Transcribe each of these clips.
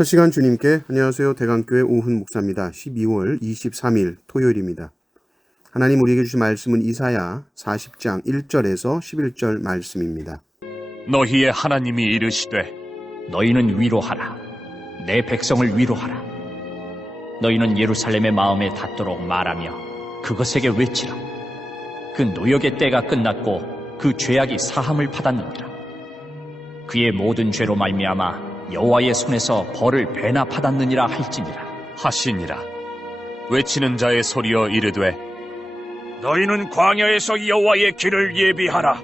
첫 시간 주님께 안녕하세요. 대강교회 오훈 목사입니다. 12월 23일 토요일입니다. 하나님 우리에게 주신 말씀은 이사야 40장 1절에서 11절 말씀입니다. 너희의 하나님이 이르시되 너희는 위로하라. 내 백성을 위로하라. 너희는 예루살렘의 마음에 닿도록 말하며 그것에게 외치라. 그 노역의 때가 끝났고 그 죄악이 사함을 받았느니라. 그의 모든 죄로 말미암아 여호와의 손에서 벌을 배나 받았느니라 할지니라. 하시니라. 외치는 자의 소리여 이르되 너희는 광야에서 여호와의 길을 예비하라.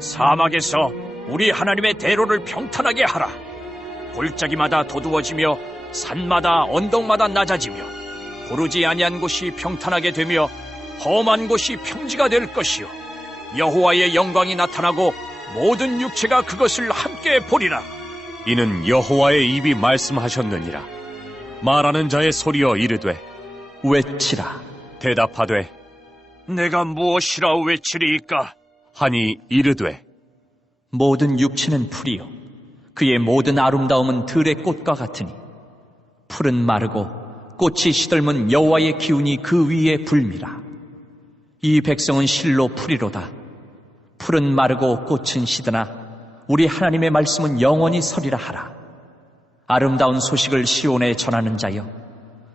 사막에서 우리 하나님의 대로를 평탄하게 하라. 골짜기마다 도두어지며 산마다 언덕마다 낮아지며 고르지 아니한 곳이 평탄하게 되며 험한 곳이 평지가 될 것이요 여호와의 영광이 나타나고 모든 육체가 그것을 함께 보리라. 이는 여호와의 입이 말씀하셨느니라. 말하는 자의 소리여 이르되 외치라. 대답하되 내가 무엇이라 외치리이까? 하니 이르되 모든 육체는 풀이요 그의 모든 아름다움은 들의 꽃과 같으니 풀은 마르고 꽃이 시들면 여호와의 기운이 그 위에 불미라. 이 백성은 실로 풀이로다. 풀은 마르고 꽃은 시드나 우리 하나님의 말씀은 영원히 서리라 하라. 아름다운 소식을 시온에 전하는 자여,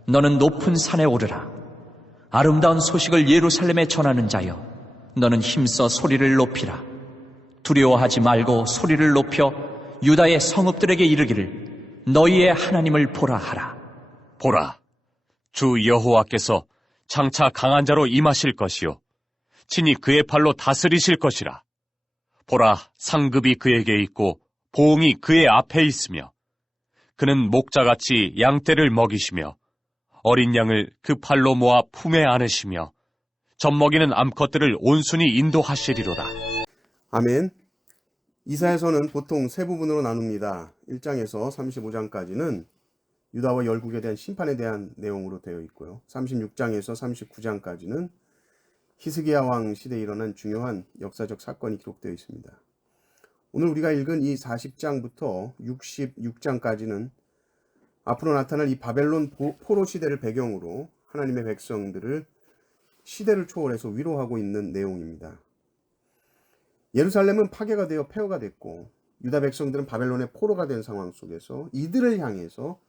너는 높은 산에 오르라. 아름다운 소식을 예루살렘에 전하는 자여, 너는 힘써 소리를 높이라. 두려워하지 말고 소리를 높여 유다의 성읍들에게 이르기를 너희의 하나님을 보라 하라. 보라, 주 여호와께서 장차 강한 자로 임하실 것이요 친히 그의 팔로 다스리실 것이라. 보라, 상급이 그에게 있고 보응이 그의 앞에 있으며 그는 목자같이 양떼를 먹이시며 어린 양을 그 팔로 모아 품에 안으시며 젖먹이는 암컷들을 온순히 인도하시리로다. 아멘. 이사야서는 보통 세 부분으로 나눕니다. 1장에서 35장까지는 유다와 열국에 대한 심판에 대한 내용으로 되어 있고요. 36장에서 39장까지는 히스기야 왕 시대에 일어난 중요한 역사적 사건이 기록되어 있습니다. 오늘 우리가 읽은 이 40장부터 66장까지는 앞으로 나타날 이 바벨론 포로 시대를 배경으로 하나님의 백성들을 시대를 초월해서 위로하고 있는 내용입니다. 예루살렘은 파괴가 되어 폐허가 됐고 유다 백성들은 바벨론의 포로가 된 상황 속에서 이들을 향해서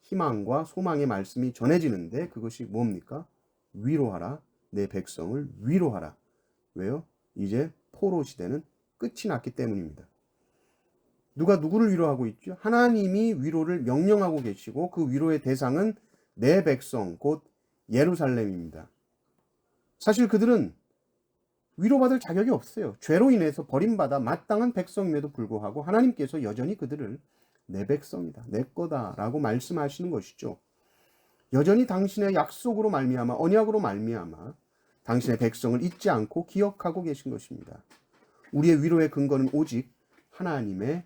희망과 소망의 말씀이 전해지는데 그것이 뭡니까? 위로하라. 내 백성을 위로하라. 왜요? 이제 포로 시대는 끝이 났기 때문입니다. 누가 누구를 위로하고 있죠? 하나님이 위로를 명령하고 계시고 그 위로의 대상은 내 백성, 곧 예루살렘입니다. 사실 그들은 위로받을 자격이 없어요. 죄로 인해서 버림받아 마땅한 백성임에도 불구하고 하나님께서 여전히 그들을 내 백성이다, 내 거다 라고 말씀하시는 것이죠. 여전히 당신의 약속으로 말미암아, 언약으로 말미암아 당신의 백성을 잊지 않고 기억하고 계신 것입니다. 우리의 위로의 근거는 오직 하나님의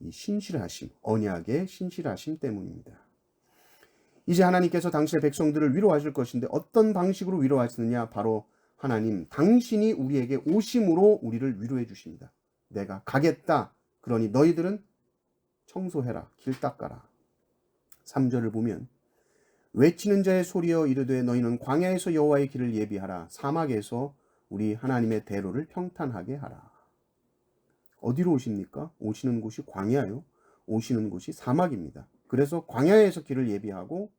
이 신실하심, 언약의 신실하심 때문입니다. 이제 하나님께서 당신의 백성들을 위로하실 것인데 어떤 방식으로 위로하시느냐? 바로 하나님, 당신이 우리에게 오심으로 우리를 위로해 주십니다. 내가 가겠다. 그러니 너희들은 청소해라. 길 닦아라. 3절을 보면 외치는 자의 소리여 이르되 너희는 광야에서 여호와의 길을 예비하라. 사막에서 우리 하나님의 대로를 평탄하게 하라. 어디로 오십니까? 오시는 곳이 광야요. 오시는 곳이 사막입니다. 그래서 광야에서 길을 예비하고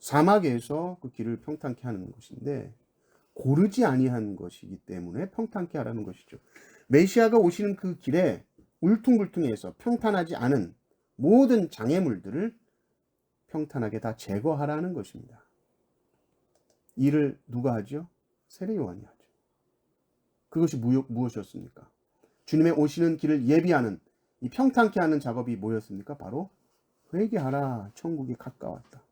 사막에서 그 길을 평탄케 하는 것인데 고르지 아니한 것이기 때문에 평탄케 하라는 것이죠. 메시아가 오시는 그 길에 울퉁불퉁해서 평탄하지 않은 모든 장애물들을 평탄하게 다 제거하라는 것입니다. 이를 누가 하죠? 세례 요한이 하죠. 그것이 무엇이었습니까? 주님의 오시는 길을 예비하는 이 평탄케 하는 작업이 뭐였습니까? 바로 회개하라, 천국이 가까웠다.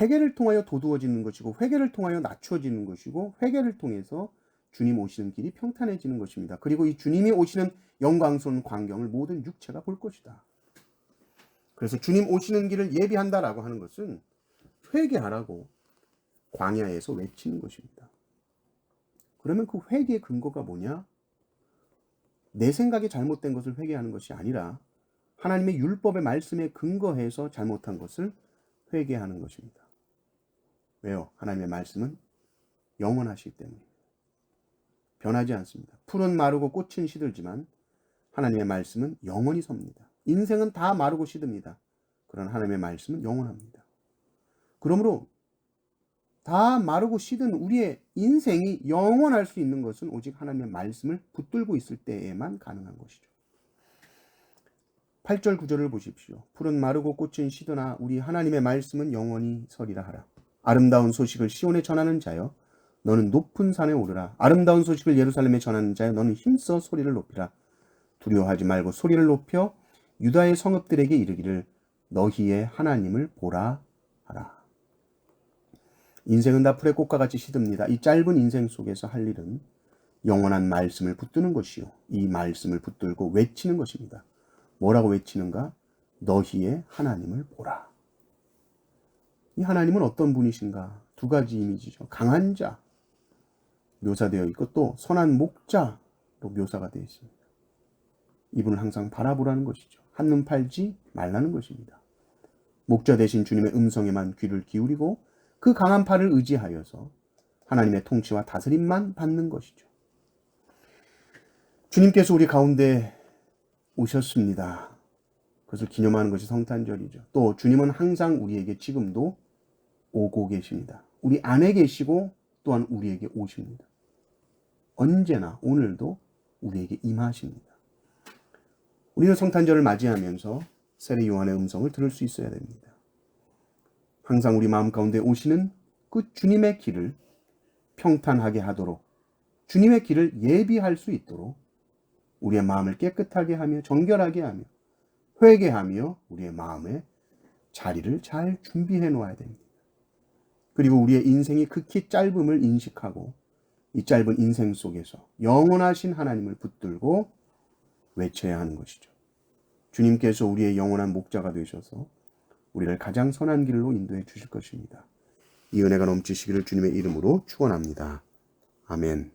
회개를 통하여 도두어지는 것이고 회개를 통하여 낮춰지는 것이고 회개를 통해서 주님 오시는 길이 평탄해지는 것입니다. 그리고 이 주님이 오시는 영광스러운 광경을 모든 육체가 볼 것이다. 그래서 주님 오시는 길을 예비한다라고 하는 것은 회개하라고 광야에서 외치는 것입니다. 그러면 그 회개의 근거가 뭐냐? 내 생각이 잘못된 것을 회개하는 것이 아니라 하나님의 율법의 말씀에 근거해서 잘못한 것을 회개하는 것입니다. 왜요? 하나님의 말씀은 영원하시기 때문입니다. 변하지 않습니다. 풀은 마르고 꽃은 시들지만 하나님의 말씀은 영원히 섭니다. 인생은 다 마르고 시듭니다. 그러나 하나님의 말씀은 영원합니다. 그러므로 다 마르고 시든 우리의 인생이 영원할 수 있는 것은 오직 하나님의 말씀을 붙들고 있을 때에만 가능한 것이죠. 8절 9절을 보십시오. 풀은 마르고 꽃은 시드나 우리 하나님의 말씀은 영원히 서리라 하라. 아름다운 소식을 시온에 전하는 자여 너는 높은 산에 오르라. 아름다운 소식을 예루살렘에 전하는 자여 너는 힘써 소리를 높이라. 두려워하지 말고 소리를 높여 유다의 성읍들에게 이르기를 너희의 하나님을 보라 하라. 인생은 다 풀의 꽃과 같이 시듭니다. 이 짧은 인생 속에서 할 일은 영원한 말씀을 붙드는 것이요, 이 말씀을 붙들고 외치는 것입니다. 뭐라고 외치는가? 너희의 하나님을 보라. 이 하나님은 어떤 분이신가? 두 가지 이미지죠. 강한 자 묘사되어 있고 또 선한 목자로 묘사가 되어 있습니다. 이분을 항상 바라보라는 것이죠. 한눈 팔지 말라는 것입니다. 목자 대신 주님의 음성에만 귀를 기울이고 그 강한 팔을 의지하여서 하나님의 통치와 다스림만 받는 것이죠. 주님께서 우리 가운데 오셨습니다. 그것을 기념하는 것이 성탄절이죠. 또 주님은 항상 우리에게 지금도 오고 계십니다. 우리 안에 계시고 또한 우리에게 오십니다. 언제나 오늘도 우리에게 임하십니다. 우리는 성탄절을 맞이하면서 세례 요한의 음성을 들을 수 있어야 됩니다. 항상 우리 마음 가운데 오시는 그 주님의 길을 평탄하게 하도록, 주님의 길을 예비할 수 있도록 우리의 마음을 깨끗하게 하며 정결하게 하며 회개하며 우리의 마음에 자리를 잘 준비해 놓아야 됩니다. 그리고 우리의 인생이 극히 짧음을 인식하고 이 짧은 인생 속에서 영원하신 하나님을 붙들고 외쳐야 하는 것이죠. 주님께서 우리의 영원한 목자가 되셔서 우리를 가장 선한 길로 인도해 주실 것입니다. 이 은혜가 넘치시기를 주님의 이름으로 축원합니다. 아멘.